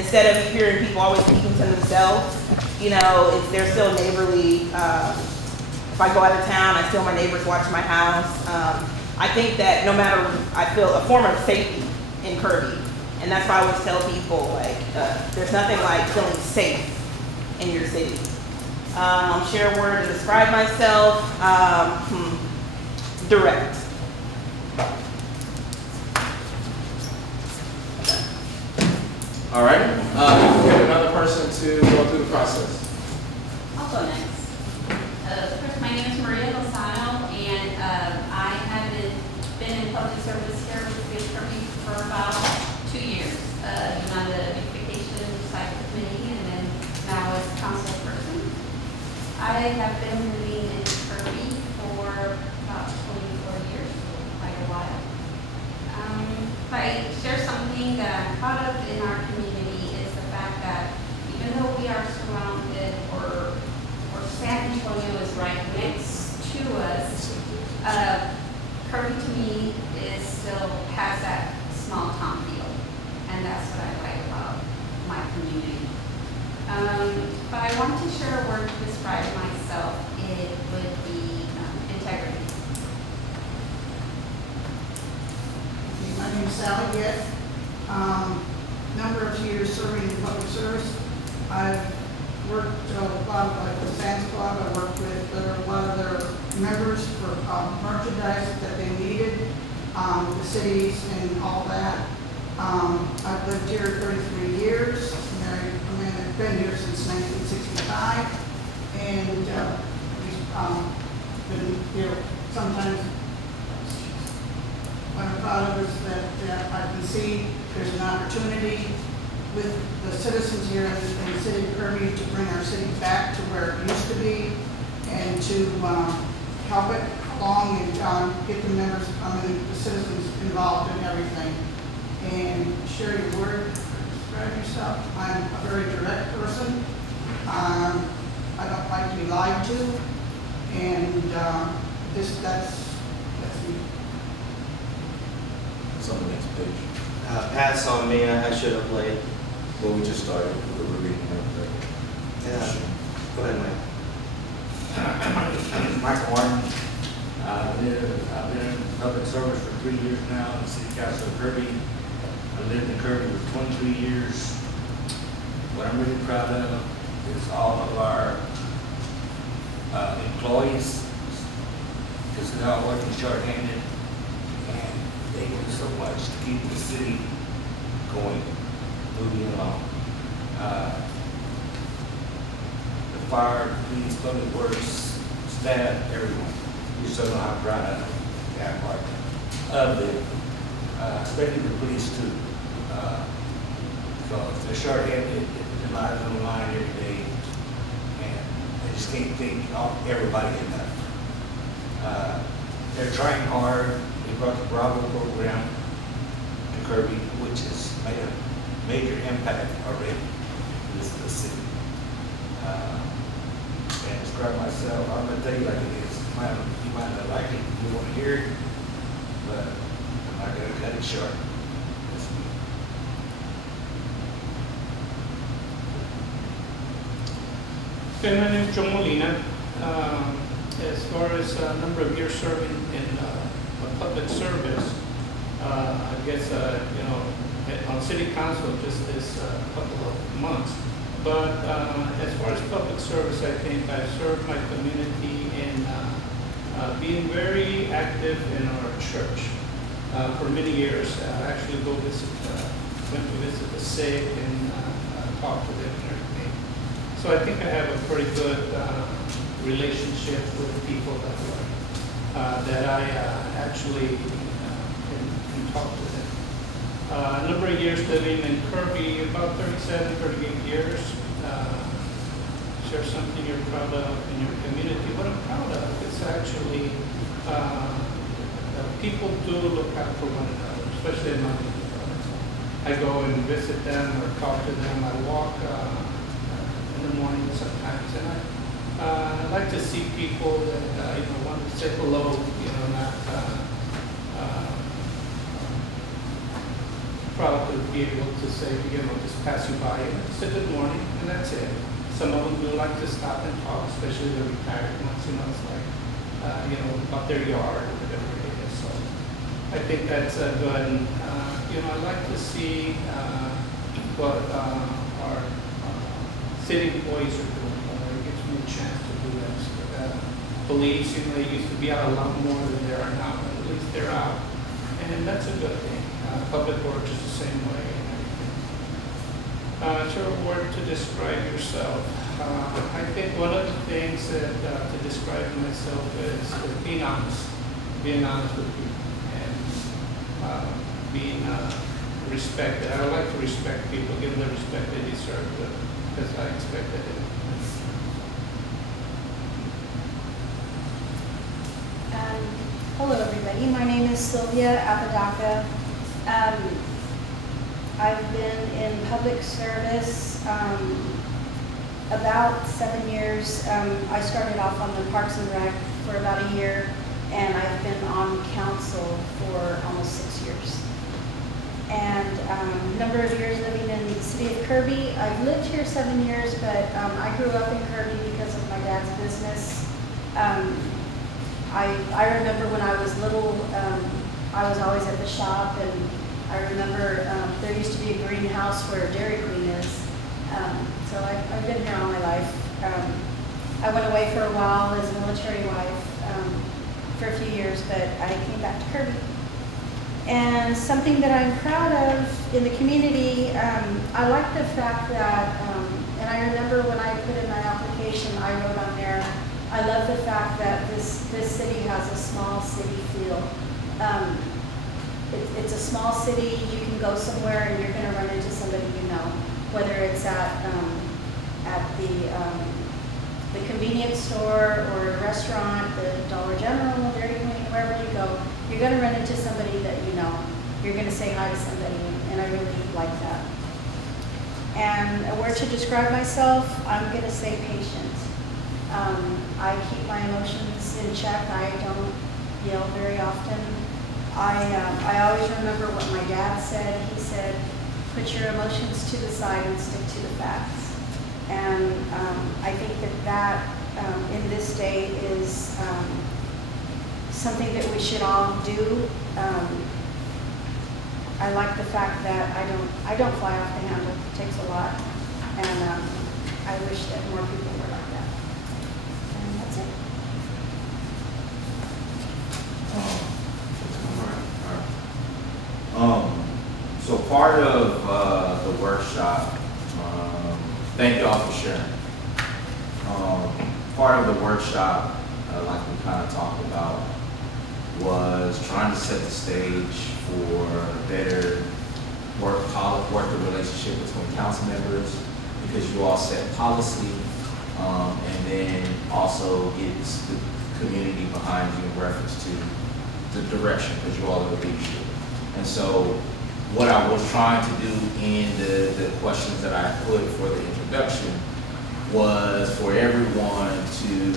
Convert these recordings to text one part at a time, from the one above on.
instead of hearing people always speaking to themselves, you know, they're still neighborly. If I go out of town, I still, my neighbors watch my house. I think that no matter, I feel a form of safety in Kirby. And that's why I always tell people, like, there's nothing like feeling safe in your city. Share a word to describe myself. Direct. All right. Get another person to go through the process. I'll go next. First, my name is Maria Lozano, and I have been in public service here with Kirby for about 2 years. Been on the beautification cycle committee, and then now as council person. I have been living in Kirby for about 24 years, so quite a while. If I share something that I'm proud of in our community is the fact that even though we are surrounded, or San Antonio is right next to us, Kirby to me is still has that small town feel, and that's what I like about my community. If I want to share a word to describe myself, it would be integrity. My name is Sally Gitt. Number of years serving in public service. I've worked a lot of, like the Sands Club. I worked with a lot of their members for merchandise that they needed, the cities and all that. I've lived here 33 years. I've been here since 1965, and been here sometimes. What I'm proud of is that I can see there's an opportunity with the citizens here in the city of Kirby to bring our city back to where it used to be, and to help it along and get the members, the citizens involved in everything. And share your word, describe yourself. I'm a very direct person. I don't like to be lied to, and that's me. It's on the next page. Pass on me, I should have played. Well, we just started. We're reading everything. Yeah. Go ahead, Mike. Michael Martin. I've been in public service for 3 years now in the City Council of Kirby. I lived in Kirby for 23 years. What I'm really proud of is all of our employees, because they're all working short-handed, and they do so much to keep the city going, moving along. The fire, police, public works, staff, everyone. You so know how proud I am that part of them, especially the police too. So if they're short-handed, their lives on the line every day, and they just can't think everybody enough. They're trying hard. They brought the Bravo program to Kirby, which has made a major impact already in this city. And describe myself, I'm going to tell you like it is. You might not like it, you want to hear it, but I'm not going to cut it short. That's me. Okay, my name is Joe Molina. As far as number of years serving in public service, I guess, on city council just this couple of months. But as far as public service, I think I've served my community in being very active in our church for many years. I actually went to visit the sick and talk to them and everything. So I think I have a pretty good relationship with the people that I actually can talk to them. A number of years living in Kirby, about 37, 38 years. Share something you're proud of in your community. What I'm proud of is actually people do look out for one another, especially in my neighborhood. I go and visit them or talk to them. I walk in the morning sometimes, and I like to see people that want to say hello, not proud to be able to say, just pass you by and say good morning, and that's it. Some of them do like to stop and talk, especially the retired ones, it's like, about their yard or whatever it is. So I think that's good. And, I'd like to see what our city employees are doing. It gives me a chance to do that. Police, they used to be out a lot more than they are now, but at least they're out. And that's a good thing. Public works is the same way and everything. It's your word to describe yourself. I think one of the things that to describe myself is being honest with people, and being respected. I would like to respect people, give them the respect they deserve, because I expected it. Hello, everybody. My name is Sylvia Apodaca. I've been in public service about 7 years. I started off on the Parks and Rec for about a year, and I've been on council for almost 6 years. And a number of years living in the city of Kirby. I've lived here 7 years, but I grew up in Kirby because of my dad's business. I remember when I was little, I was always at the shop, and I remember there used to be a greenhouse where Dairy Queen is. So I've been here all my life. I went away for a while as a military wife for a few years, but I came back to Kirby. And something that I'm proud of in the community, I like the fact that, and I remember when I put in my application, I wrote on there, I love the fact that this city has a small city feel. It's a small city. You can go somewhere and you're going to run into somebody you know, whether it's at the convenience store or a restaurant, the Dollar General, Dairy Queen, wherever you go, you're going to run into somebody that you know. You're going to say hi to somebody, and I really like that. And a word to describe myself, I'm going to say patient. I keep my emotions in check. I don't yell very often. I always remember what my dad said. He said, put your emotions to the side and stick to the facts. And I think that in this day is something that we should all do. I like the fact that I don't fly off the handle. It takes a lot. And I wish that more people were like that. And that's it. So part of the workshop, thank you all for sharing. Part of the workshop, like we kind of talked about, was trying to set the stage for a better working relationship between council members, because you all set policy, and then also gets the community behind you in reference to the direction, because you all are the leadership. And so what I was trying to do in the questions that I put for the introduction was for everyone to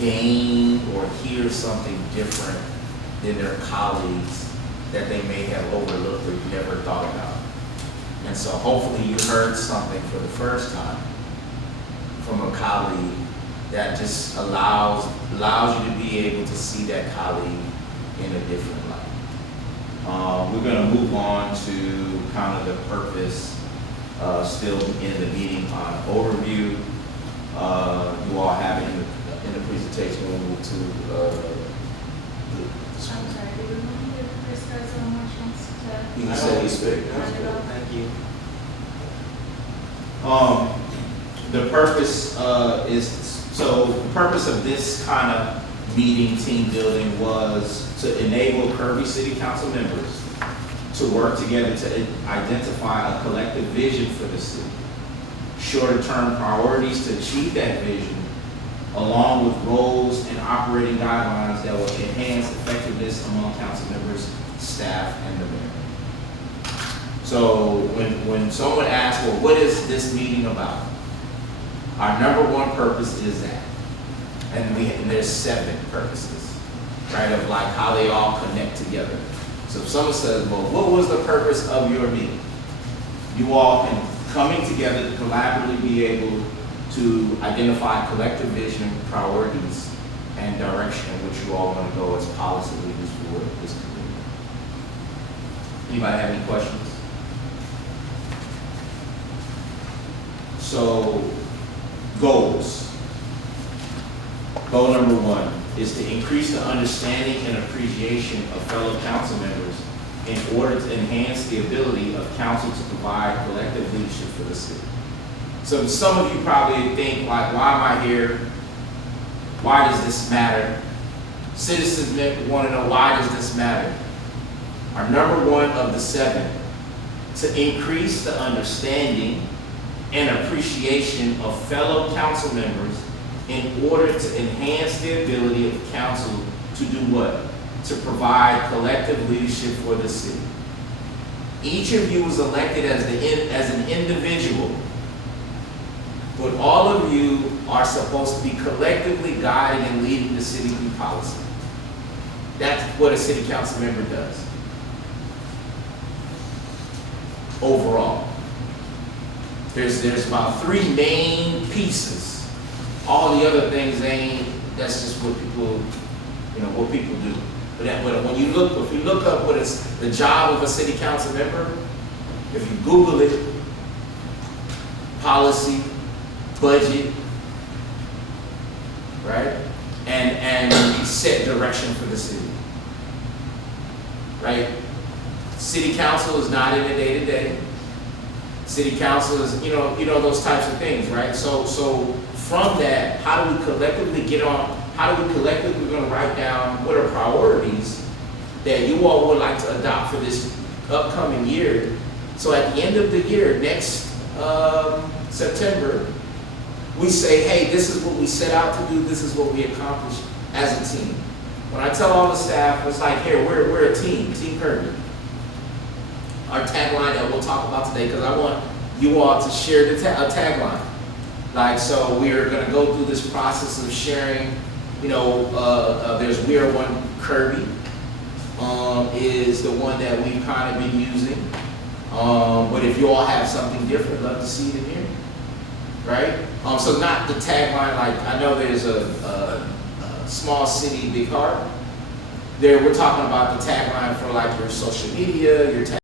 gain or hear something different than their colleagues that they may have overlooked or never thought about. And so hopefully you heard something for the first time from a colleague that just allows you to be able to see that colleague in a different light. We're going to move on to kind of the purpose, still in the meeting on overview. You all have it in the presentation. We'll move to I'm sorry, do you want to give Chris guys so much chance to? you can say you speak. Thank you. The purpose the purpose of this kind of meeting, team building, was to enable Kirby City Council members to work together to identify a collective vision for the city, shorter-term priorities to achieve that vision, along with roles and operating guidelines that will enhance effectiveness among council members, staff, and the mayor. So when someone asks, well, what is this meeting about? Our number one purpose is that. And there's 7 purposes, right, of like how they all connect together. So if someone says, well, what was the purpose of your meeting? You all can coming together to collaboratively be able to identify collective vision, priorities, and direction in which you all want to go as policy leaders for this community. Anybody have any questions? So, goals. Goal number 1 is to increase the understanding and appreciation of fellow council members in order to enhance the ability of council to provide collective leadership for the city. So some of you probably think like, why am I here? Why does this matter? Citizens want to know, why does this matter? Our number 1 of the 7, to increase the understanding and appreciation of fellow council members in order to enhance the ability of council to do what? To provide collective leadership for the city. Each of you was elected as an individual, but all of you are supposed to be collectively guiding and leading the city through policy. That's what a city council member does. Overall. There's about 3 main pieces. All the other things that's just what people, what people do. But if you look up what is the job of a city council member, if you Google it, policy, budget, right? And set direction for the city. Right? City council is not in the day-to-day. City council is, those types of things, right? So from that, how do we collectively we're gonna write down what are priorities that you all would like to adopt for this upcoming year. So at the end of the year, next September, we say, hey, this is what we set out to do, this is what we accomplished as a team. When I tell all the staff, it's like, here, we're a team, Team Kirby. Our tagline that we'll talk about today, because I want you all to share the tagline. Like, so we're gonna go through this process of sharing, there's We Are One Kirby, is the one that we've kind of been using. But if you all have something different, love to see it in here, right? So not the tagline, like, I know there's a small city, big heart. We're talking about the tagline for like your social media, your tagline